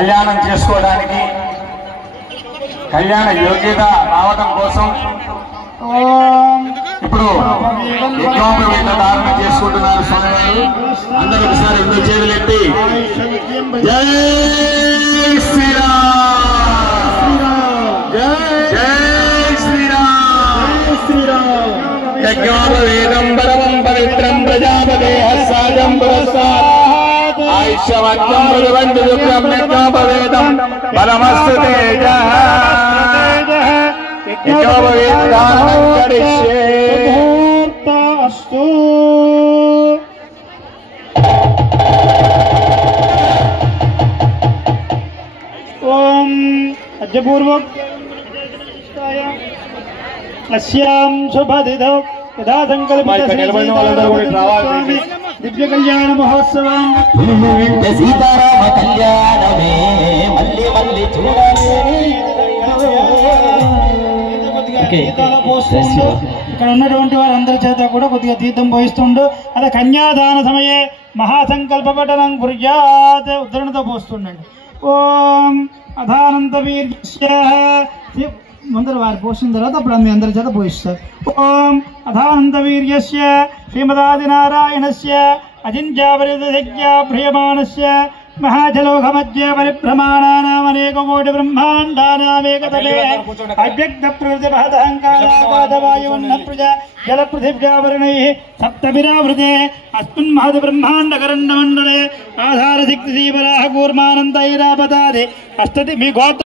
కళ్యాణం చేసుకోవడానికి కళ్యాణ యోగ్యత రావడం కోసం ఇప్పుడు యజ్ఞోపవీత ధారణ చేసుకుంటున్నారు స్వామివారు. అందరూ ఒకసారి రెండు చేతులెత్తి జై శ్రీరామ్, జై శ్రీరామ్. యజ్ఞోపవీతం పరమం పవిత్రం ప్రజాపతేః సాజం పురస్సాద్ ఆయుష్యవత్యం మృదువంతు దుఃఖం యజ్ఞోపవీతం బలమస్తు తేజః. యజ్ఞోపవీత ధారణం కరిష్యే. ఓం అద్యపూర్వం అస్యాం శుభదిదో యథా సంకల్పిత దివ్య కళ్యాణ మహోత్సవం సీతారామ కళ్యాణమే మళ్ళీ మళ్ళీ ఇక్కడ ఉన్నటువంటి వారందరి చేత కూడా కొద్దిగా తీర్థం పోయిస్తుండు. అదే కన్యాదాన సమయే మహాసంకల్ప పఠనం కుర్యాత్ ఉద్ధరణతో పోస్తుండండి. ఓం అధానంత వీర్యస్య ముందర వారు పోసిన తర్వాత అప్పుడు మీ అందరి చేత పోయిస్తారు. ఓం అధానంత వీర్యస్య శ్రీమదాదినారాయణస్య అజింత్యాపరితజ్ఞా భ్రియమాణస్య మహాజలోఘమధ్య పరిభ్రమాణానామనేకకోటి బ్రహ్మాండానామేకతలే అవ్యక్త ప్రకృతి మహదహంకారాపాదవాయున్న ప్రజ జలపృథివ్యావరణైః సప్తభిరావృతే అస్మిన్ మహద్ బ్రహ్మాండకరండమండలే ఆధారశక్తి శ్రీవరాహ కూర్మానందైరాపదాది అష్టతి మీ గోత్ర